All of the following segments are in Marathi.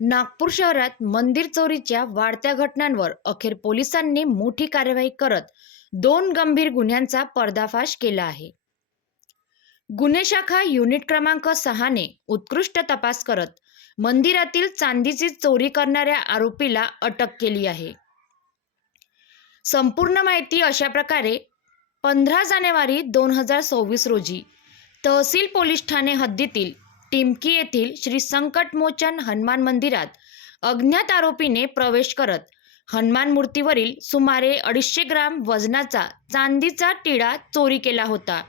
नागपूर शहरात मंदिर चोरीच्या वाढत्या घटनांवर अखेर पोलिसांनी मोठी कार्यवाही करत 2 गंभीर गुन्ह्यांचा पर्दाफाश केला आहे. गुन्हे शाखा युनिट क्रमांक 6 ने उत्कृष्ट तपास करत मंदिरातील चांदीची चोरी करणाऱ्या आरोपीला अटक केली आहे. संपूर्ण माहिती अशा प्रकारे 15 जानेवारी 2026 रोजी तहसील पोलीस ठाणे हद्दीतील टिमकी येथील श्री संकटमोचन हनुमान मंदिरात अज्ञात आरोपीने प्रवेश करत हनुमान मूर्तीवरील सुमारे 250 ग्राम वजनाचा चांदीचा टिळा चोरी केला होता.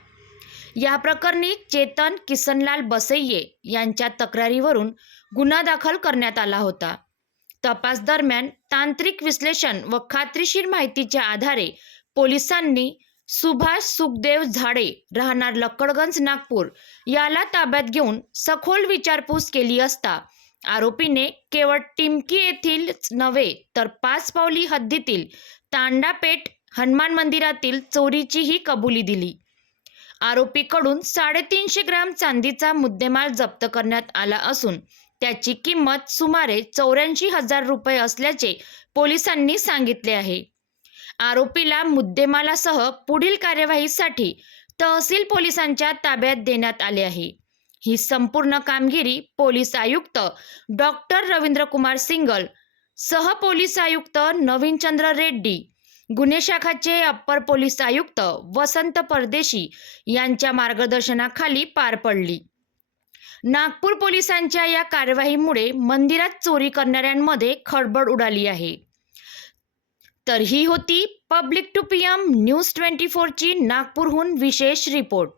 या प्रकरणी चेतन किसनलाल बसैये यांच्या तक्रारीवरून गुन्हा दाखल करण्यात आला होता. तपास दरम्यान तांत्रिक विश्लेषण व खात्रीशीर माहितीच्या आधारे पोलिसांनी सुभाष सुखदेव झाडे राहणार लक्कडगंज नागपूर याला ताब्यात घेऊन सखोल विचारपूस केली असता आरोपीने केवळ टिमकी येथीलच नव्हे तर 5 पावली हद्दीतील तांडापेठ हनुमान मंदिरातील चोरीचीही कबुली दिली. आरोपीकडून 350 ग्राम चांदीचा मुद्देमाल जप्त करण्यात आला असून त्याची किंमत सुमारे 84,000 रुपये असल्याचे पोलिसांनी सांगितले आहे. आरोपीला मुद्देमालासह पुढील कार्यवाहीसाठी तहसील पोलिसांच्या ताब्यात देण्यात आले आहे. ही संपूर्ण कामगिरी पोलीस आयुक्त डॉक्टर रवींद्रकुमार सिंगल, सह पोलीस आयुक्त नवीनचंद्र रेड्डी, गुन्हे शाखाचे अप्पर पोलीस आयुक्त वसंत परदेशी यांच्या मार्गदर्शनाखाली पार पडली. नागपूर पोलिसांच्या या कार्यवाहीमुळे मंदिरात चोरी करणाऱ्यांमध्ये खळबळ उडाली आहे. तर ही होती पब्लिक टू PM न्यूज 24 ची नागपूरहून विशेष रिपोर्ट.